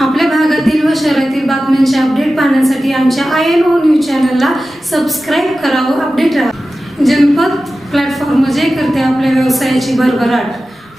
आपल्या भागातील व शहरातील बातम्यांचे अपडेट पाहण्यासाठी आमच्या आय एन ओ न्यूज चॅनलला सबस्क्राईब करा व अपडेट राहा. जनपद प्लॅटफॉर्म जे करते आपल्या व्यवसायाची भरभराट.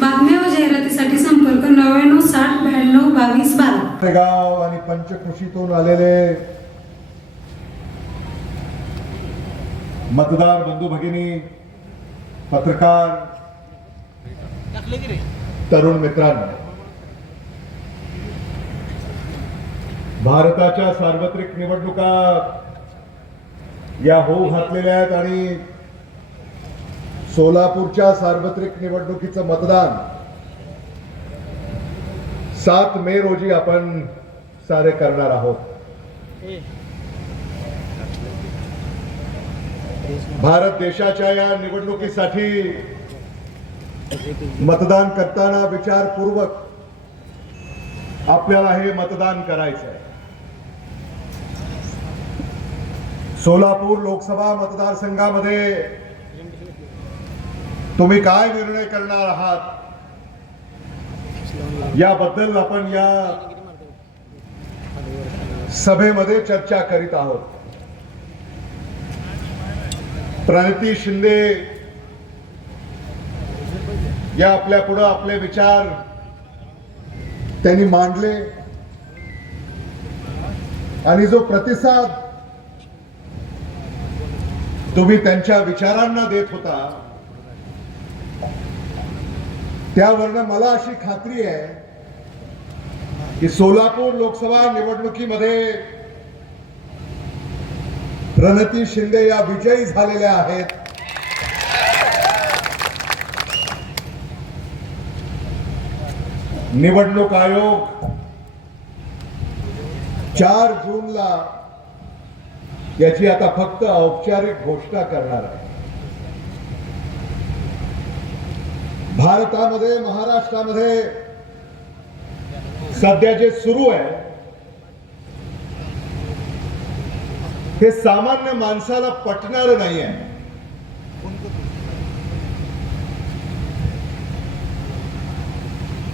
बातम्या व जाहिरातीसाठी संपर्क नव्याण्णव साठ ब्याण्णव बावीस बारा. गाव आणि पंचकृषीतून आलेले मतदार बंधू भगिनी पत्रकार तरुण मित्रांनो भारताच्या सार्वत्रिक निवडणुका या होऊ घातलेल्या आहेत आणि सोलापूरच्या सार्वत्रिक निवडणुकीचं मतदान सात मे रोजी आपण सारे करणार आहोत. भारत देशाच्या या निवडणुकीसाठी मतदान करताना विचारपूर्वक आपल्याला हे मतदान करायचं आहे सोलापूर लोकसभा मतदारसंघामध्ये तुम्ही काय निर्णय करणार आहात? याबद्दल आपण या सभेमध्ये चर्चा करीत आहोत. प्रणिती शिंदे या आपल्या पुढं आपले विचार त्यांनी मांडले. आणि जो प्रतिसाद तुम्ही त्यांच्या विचारांना देत होता. त्यावरनं मला अशी खात्री आहे की सोलापूर लोकसभा निवडणुकीमध्ये प्रणती शिंदे या विजयी झालेल्या आहेत. निवडणूक आयोग चार जूनला याची आता फक्त औपचारिक घोषणा करणार आहे. भारतामध्ये महाराष्ट्रामध्ये सध्या जे सुरू आहे हे सामान्य माणसाला पटणार नाही आहे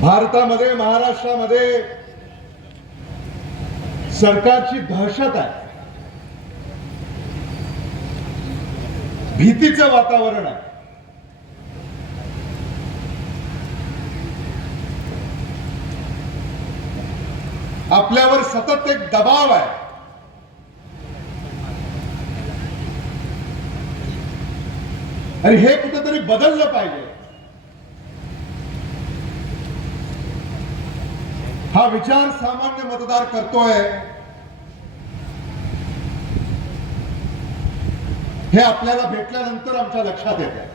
भारतामध्ये महाराष्ट्रामध्ये सरकारची दहशत आहे. भीतीचं वातावरण आहे. आपल्यावर सतत एक दबाव आहे. आणि हे कुठेतरी बदललं पाहिजे. हा विचार सामान्य मतदार करतोय. हे आपल्याला भेटल्यानंतर आमच्या लक्षात येते.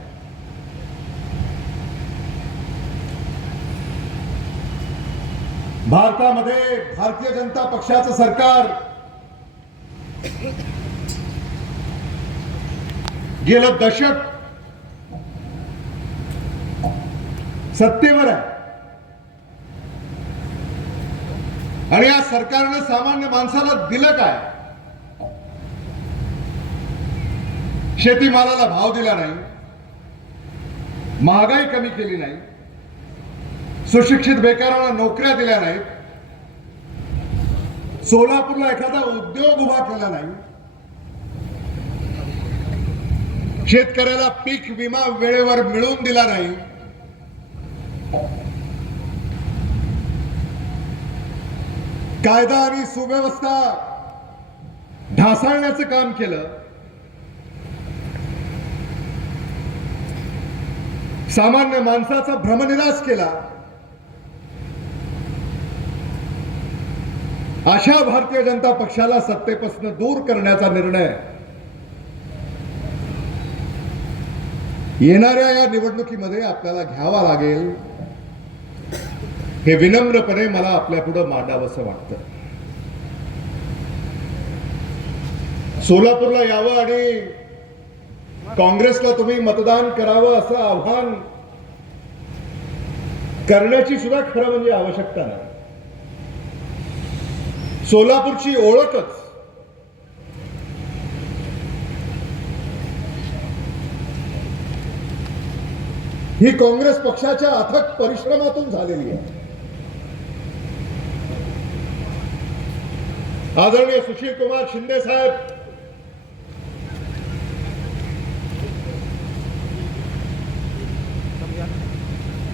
भारतामध्ये भारतीय जनता पक्षाचं सरकार गेलं दशक. सत्तेवर आहे. आणि या सरकारनं सामान्य माणसाला दिलं काय? शेतीमालाला भाव दिला नाही महागाई कमी केली नाही सुशिक्षित बेकारांना नोकऱ्या दिल्या नाहीत सोलापूरला एखादा उद्योग उभा केला नाही शेतकऱ्याला पीक विमा वेळेवर मिळवून दिला नाही कायदा आणि सुव्यवस्था ढासळण्याचं काम केलं सामान्य माणसाचा भ्रमनिराश केला. अशा भारतीय जनता पक्षाला सत्तेपासून दूर करण्याचा निर्णय येणाऱ्या या निवडणुकीमध्ये आपल्याला घ्यावा लागेल. हे विनम्रपणे मला आपल्या पुढे मांडावंसं वाटतं. सोलापूरला यावं आणि काँग्रेसला तुम्ही मतदान करावं असं आव्हान करण्याची सुद्धा खरं म्हणजे आवश्यकता नाही. सोलापूरची ओळखच ही काँग्रेस पक्षाच्या अथक परिश्रमातून झालेली आहे. आदरणीय सुशील कुमार शिंदे साहेब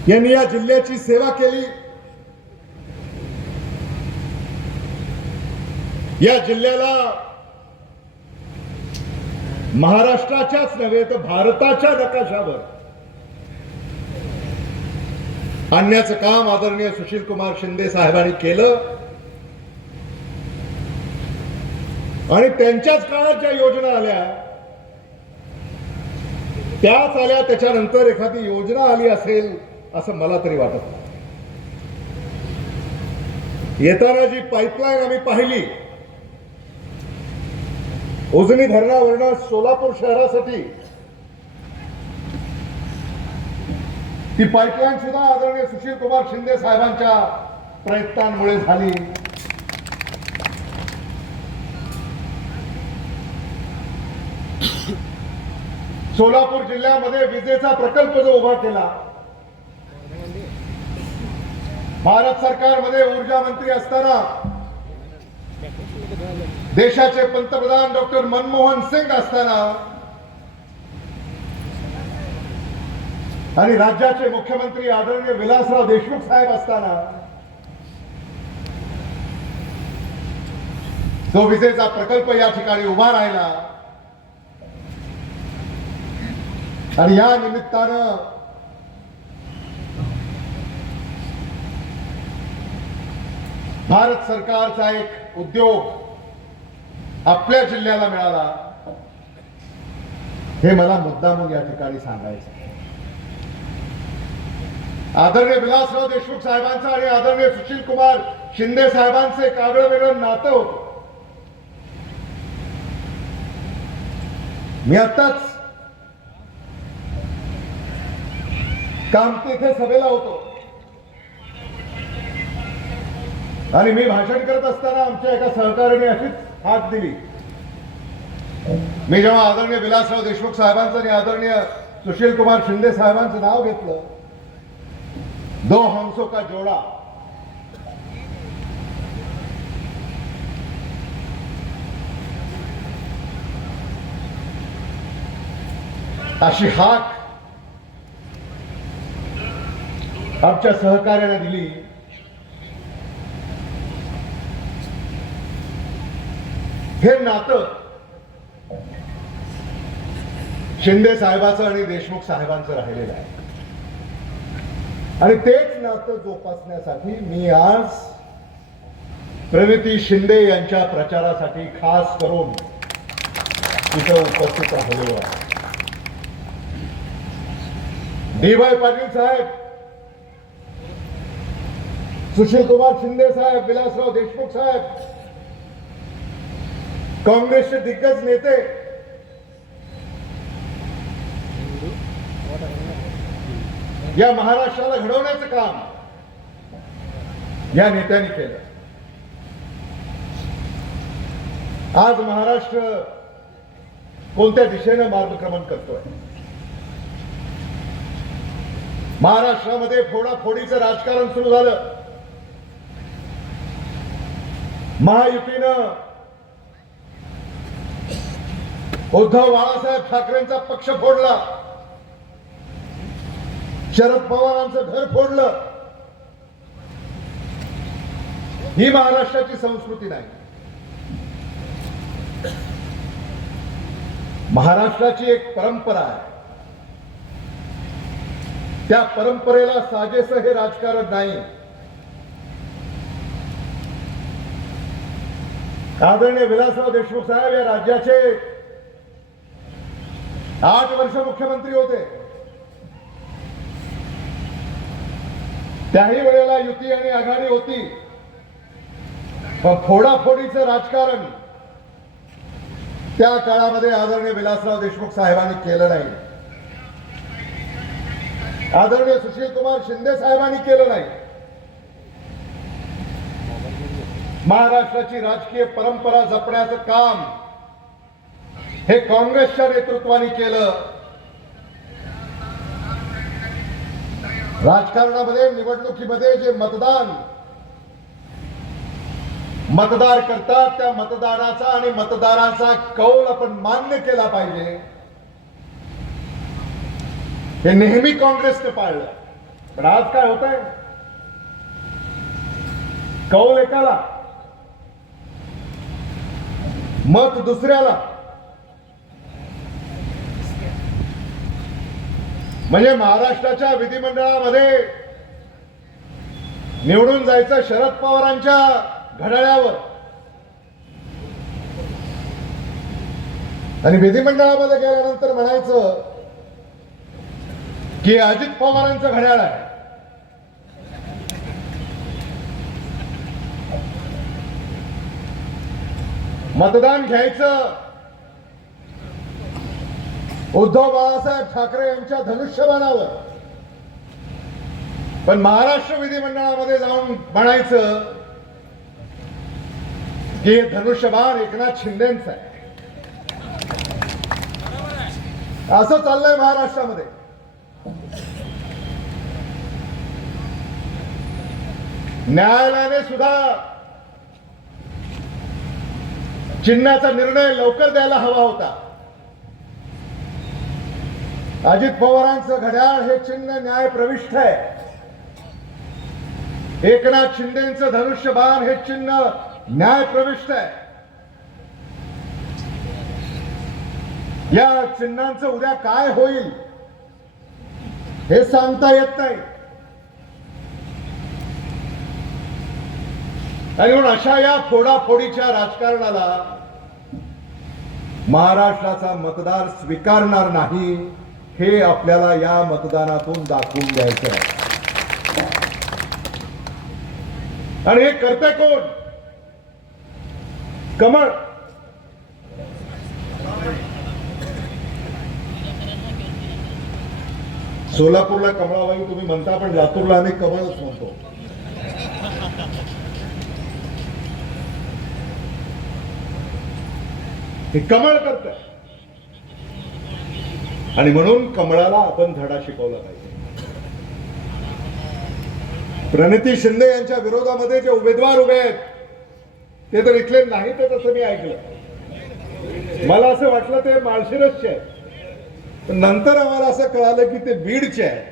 यांनी या जिल्ह्याची सेवा केली. या जिल्ह्याला महाराष्ट्राच्याच नव्हे तर भारताच्या नकाशावर आणण्याचं काम आदरणीय सुशील कुमार शिंदे साहेबांनी केलं. आणि त्यांच्याच काळात ज्या योजना आल्या त्याच आल्या त्याच्यानंतर एखादी योजना आली असेल असं मला तरी वाटत येताना जी पाईपलाईन आम्ही पाहिली उजनी धरणावरनं सोलापूर शहरासाठी ती पाईपलाईन सुद्धा आदरणीय सुशील कुमार शिंदे साहेबांच्या प्रयत्नांमुळे झाली. सोलापूर जिल्ह्यामध्ये विजेचा प्रकल्प जो उभा केला भारत सरकारमध्ये ऊर्जा मंत्री असताना देशाचे पंतप्रधान डॉक्टर मनमोहन सिंग असताना आणि राज्याचे मुख्यमंत्री आदरणीय विलासराव देशमुख साहेब असताना जो विजेचा प्रकल्प या ठिकाणी उभा राहिला. आणि या निमित्तानं भारत सरकारचा एक उद्योग आपल्या जिल्ह्याला मिळाला. हे मला मुद्दामून या ठिकाणी सांगायचं आदरणीय विलासराव देशमुख साहेबांचं आणि आदरणीय सुशील कुमार शिंदे साहेबांचं एक आगळं वेगळं नातं होत. मी आत्ताच कामती इथे सभेला होतो. आणि मी भाषण करत असताना आमच्या एका सहकार्याने अशीच हात दिली. मी जेव्हा आदरणीय विलासराव देशमुख साहेबांचं आणि आदरणीय सुशील कुमार शिंदे साहेबांचं नाव घेतलं दो हंसो का जोडा. अशी हाक आमच्या सहकार्याने दिली. हे नातं शिंदे साहेबाचं आणि देशमुख साहेबांचं राहिलेलं आहे. आणि तेच नातं जोपासण्यासाठी मी आज प्रणिती शिंदे यांच्या प्रचारासाठी खास करून तिथं उपस्थित राहिलेलो आहे. डी वाय पाटील साहेब सुशील कुमार शिंदे साहेब विलासराव देशमुख साहेब काँग्रेसचे दिग्गज नेते. या महाराष्ट्राला घडवण्याचं काम या नेत्यांनी केलं. आज महाराष्ट्र कोणत्या दिशेनं मार्गक्रमण करतोय? महाराष्ट्रामध्ये फोडाफोडीचं राजकारण सुरू झालं. महायुतीनं उद्धव बाळासाहेब ठाकरेंचा पक्ष फोडला. शरद पवारांचं घर फोडलं. ही महाराष्ट्राची संस्कृती नाही. महाराष्ट्राची एक परंपरा आहे. त्या परंपरेला साजेस हे राजकारण नाही. आदरणीय विलासराव देशमुख साहेब या राज्याचे आठ वर्ष मुख्यमंत्री होते. त्याही वेळेला युती आणि आघाडी होती. पण फोडाफोडीचं राजकारण त्या काळामध्ये आदरणीय विलासराव देशमुख साहेबांनी केलं नाही. आदरणीय सुशील कुमार शिंदे साहेबांनी केलं नाही. महाराष्ट्राची राजकीय परंपरा जपण्याचं काम हे काँग्रेसच्या नेतृत्वाने केलं. राजकारणामध्ये निवडणुकीमध्ये जे मतदान मतदार करतात त्या मतदाराचा आणि मतदाराचा कौल आपण मान्य केला पाहिजे. हे नेहमी काँग्रेसने पाळलं. पण आज काय होत आहे कौल एकाला मत दुसऱ्याला म्हणजे महाराष्ट्राच्या विधिमंडळामध्ये निवडून जायचं शरद पवारांच्या घड्याळ्यावर आणि विधिमंडळामध्ये गेल्यानंतर म्हणायचं की अजित पवारांचं घड्याळ आहे. मतदान घ्यायचं. उद्धव बाळासाहेब ठाकरे यांच्या धनुष्यबाणावर. पण महाराष्ट्र विधिमंडळामध्ये जाऊन म्हणायचं की हे धनुष्यबाण एकनाथ शिंदेच आहे. असं चाललंय महाराष्ट्रामध्ये. न्यायालयाने सुद्धा चिन्हाचा निर्णय लवकर द्यायला हवा होता. अजित पवारांचं घड्याळ हे चिन्ह न्याय प्रविष्ट आहे. एकनाथ शिंदेचं धनुष्यबाण हे चिन्ह न्याय प्रविष्ट आहे. या चिन्हांचं उद्या काय होईल हे सांगता येत नाही. आणि म्हणून अशा या फोडाफोडीच्या राजकारणाला महाराष्ट्राचा मतदार स्वीकारणार नाही. हे आपल्याला या मतदानातून दाखवून द्यायचं आहे. आणि हे करते कोण? कमळ. सोलापूरला कमळाबाई तुम्ही म्हणता पण लातूरला आम्ही कमळच म्हणतो. हे कमळ करत आणि म्हणून कमळाला आपण धडा शिकवला पाहिजे. प्रणिती शिंदे यांच्या विरोधामध्ये जे उमेदवार उभे आहेत ते तर इथले नाही ते तसं मी ऐकलं. मला असं वाटलं ते माळशिरसचे आहेत. पण नंतर आम्हाला असं कळालं की ते बीडचे आहे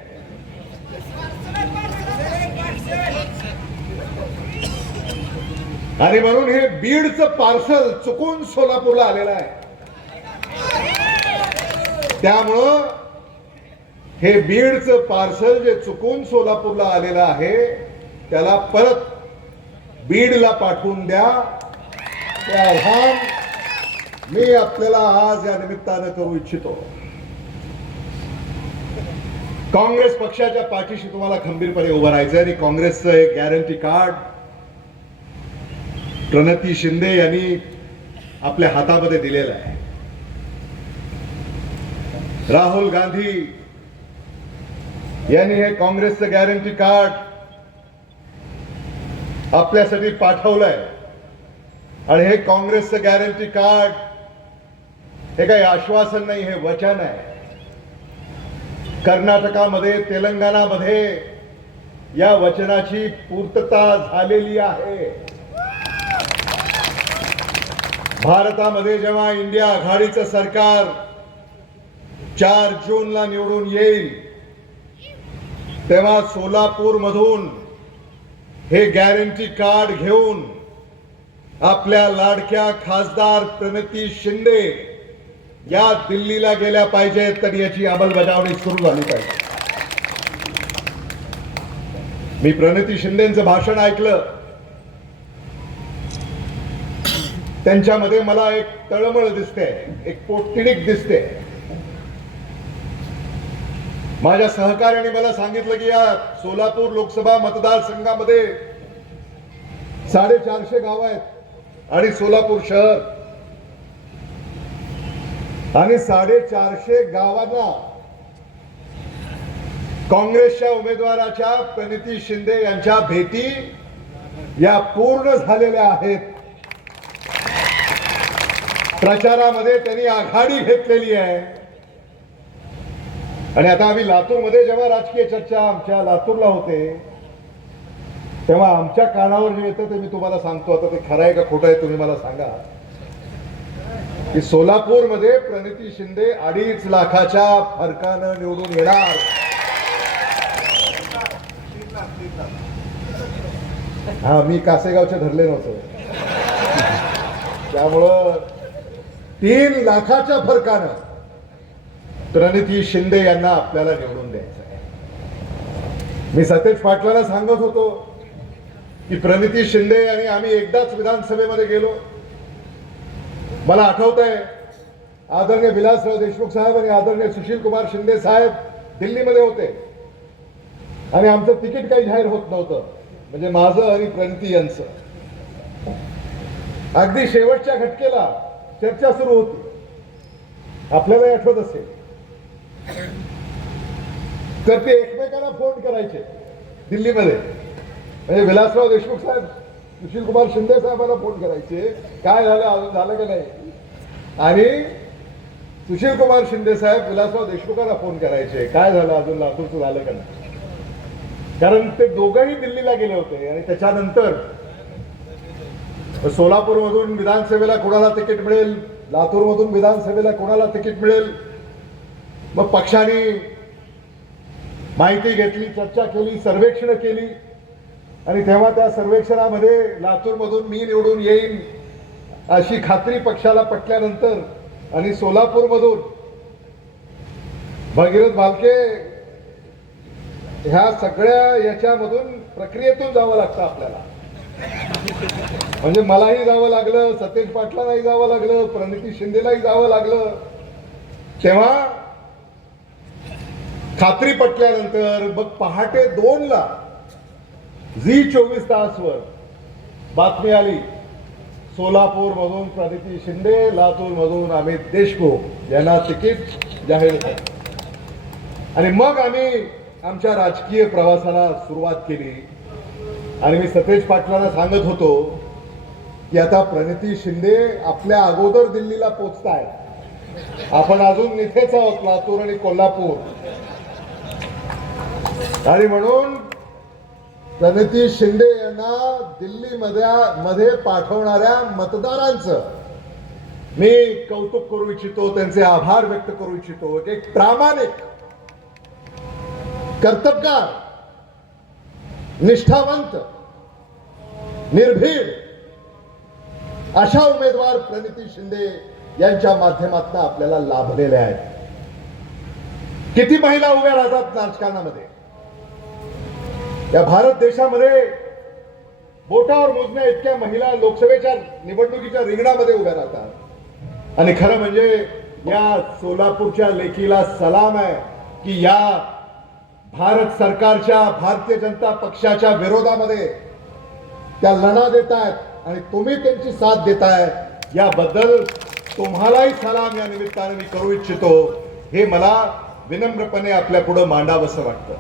आणि म्हणून हे बीडचं पार्सल चुकून सोलापूरला आलेलं आहे. त्यामुळं हे बीडचं पार्सल जे चुकून सोलापूरला आलेलं आहे त्याला परत बीडला पाठवून द्या. ते आव्हान मी आपल्याला आज या निमित्तानं करू इच्छितो. काँग्रेस पक्षाच्या पाठीशी तुम्हाला खंबीरपणे उभं राहायचं आणि काँग्रेसचं एक गॅरंटी कार्ड प्रणती शिंदे यांनी आपल्या हातामध्ये दिलेलं आहे. राहुल गांधी यांनी हे काँग्रेसचं गॅरंटी कार्ड आपल्यासाठी पाठवलंय. आणि हे काँग्रेसचं गॅरंटी कार्ड हे काही आश्वासन नाही हे वचन आहे. कर्नाटकामध्ये तेलंगणामध्ये या वचनाची पूर्तता झालेली आहे. भारतामध्ये जेव्हा इंडिया आघाडीचं सरकार चार जूनला निवडून येईल. तेव्हा सोलापूर मधून हे गॅरंटी कार्ड घेऊन आपल्या लाडक्या खासदार प्रणती शिंदे या दिल्लीला गेल्या पाहिजेत तर याची अंमलबजावणी सुरू झाली पाहिजे. मी प्रणती शिंदेचं भाषण ऐकलं. त्यांच्यामध्ये मला एक तळमळ दिसते एक पोटतिडीक दिसते. माझ्या सहकार्याने मला सांगितलं की या सोलापूर लोकसभा मतदारसंघामध्ये साडेचारशे गाव आहेत आणि सोलापूर शहर. आणि साडेचारशे गावांना काँग्रेसच्या उमेदवाराच्या प्रणिती शिंदे यांच्या भेटी या पूर्ण झालेल्या आहेत. प्रचारामध्ये त्यांनी आघाडी घेतलेली आहे. आणि आता आम्ही लातूरमध्ये जेव्हा राजकीय चर्चा आमच्या लातूरला होते तेव्हा आमच्या कानावर जे येतं ते मी तुम्हाला सांगतो. आता ते खरं आहे का खोटं आहे तुम्ही मला सांगा. की सोलापूरमध्ये प्रणिती शिंदे अडीच लाखाच्या फरकानं निवडून येणार. हा मी कासेगावचे धरले नव्हतो. त्यामुळं तीन लाखाच्या फरकानं प्रणिती शिंदे यांना आपल्याला निवडून द्यायचं आहे. मी सतेज पाटलाला सांगत होतो की प्रणिती शिंदे आणि आम्ही एकदाच विधानसभेमध्ये गेलो. मला आठवत आहे आदरणीय विलासराव देशमुख साहेब आणि आदरणीय सुशील कुमार शिंदे साहेब दिल्लीमध्ये होते. आणि आमचं तिकीट काही जाहीर होत नव्हतं. म्हणजे माझं आणि प्रणिती यांचं. अगदी शेवटच्या घटकेला चर्चा सुरू होती. आपल्याला आठवत असेल. तर ते एकमेकांना फोन करायचे दिल्लीमध्ये. म्हणजे विलासराव देशमुख साहेब सुशील कुमार शिंदे साहेबांना फोन करायचे काय झालं अजून झालं की नाही? आणि सुशील कुमार शिंदे साहेब विलासराव देशमुखांना फोन करायचे काय झालं अजून लातूरचं झालं का नाही? कारण ते दोघंही दिल्लीला गेले होते आणि त्याच्यानंतर सोलापूरमधून विधानसभेला कोणाला तिकीट मिळेल लातूरमधून विधानसभेला कोणाला तिकीट मिळेल? मग पक्षाने माहिती घेतली चर्चा केली सर्वेक्षण केली. आणि तेव्हा त्या सर्वेक्षणामध्ये लातूरमधून मी निवडून येईन अशी खात्री पक्षाला पटल्यानंतर आणि सोलापूरमधून भगीरथ भालके ह्या सगळ्या याच्यामधून प्रक्रियेतून जावं लागतं आपल्याला. म्हणजे मलाही जावं लागलं सतेज पाटलांनाही जावं लागलं प्रणिती शिंदेलाही जावं लागलं. तेव्हा खात्री पटल्यानंतर मग पहाटे दोनला झी चोवीस तासवर बातमी आली. सोलापूर मधून प्रणिती शिंदे लातूर मधून अमित देशमुख यांना तिकीट जाहीर झालं. आणि मग आम्ही आमच्या राजकीय प्रवासाला सुरुवात केली. आणि मी सतेज पाटलांना सांगत होतो की आता प्रणिती शिंदे आपल्या अगोदर दिल्लीला पोचताय आपण अजून इथेच आहोत लातूर आणि कोल्हापूर. आणि म्हणून प्रणिती शिंदे यांना दिल्लीमध्ये मध्ये पाठवणाऱ्या मतदारांचं मी कौतुक करू इच्छितो त्यांचे आभार व्यक्त करू इच्छितो. एक प्रामाणिक कर्तबगार निष्ठावंत निर्भीड अशा उमेदवार प्रणिती शिंदे यांच्या माध्यमातून आपल्याला लाभलेले आहेत. किती महिला उभ्या राहतात राजकारणामध्ये? या भारत देशामध्ये बोटावर मोजण्या इतक्या महिला लोकसभेच्या निवडणुकीच्या रिंगणामध्ये उभ्या राहतात. आणि खरं म्हणजे या सोलापूरच्या लेखीला सलाम आहे की या भारत सरकारच्या भारतीय जनता पक्षाच्या विरोधामध्ये त्या लढा देत आहेत आणि तुम्ही त्यांची साथ देताय याबद्दल तुम्हालाही सलाम या निमित्ताने मी करू इच्छितो. हे मला विनम्रपणे आपल्या पुढे मांडावंसं वाटतं.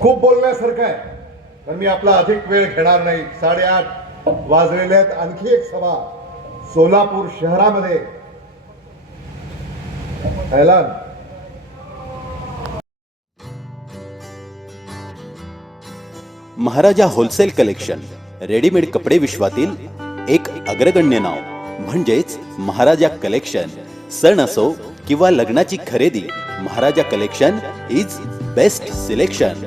खूप बोलण्यासारखं आहे. पण मी आपला अधिक वेळ घेणार नाही. साडेआठ वाजलेले आहेत. आणखी एक सभा. सोलापूर शहरामध्ये. ऐलान महाराजा होलसेल कलेक्शन रेडीमेड कपडे विश्वातील एक अग्रगण्य नाव. म्हणजेच महाराजा कलेक्शन. सण असो किंवा लग्नाची खरेदी Maharaja collection is best selection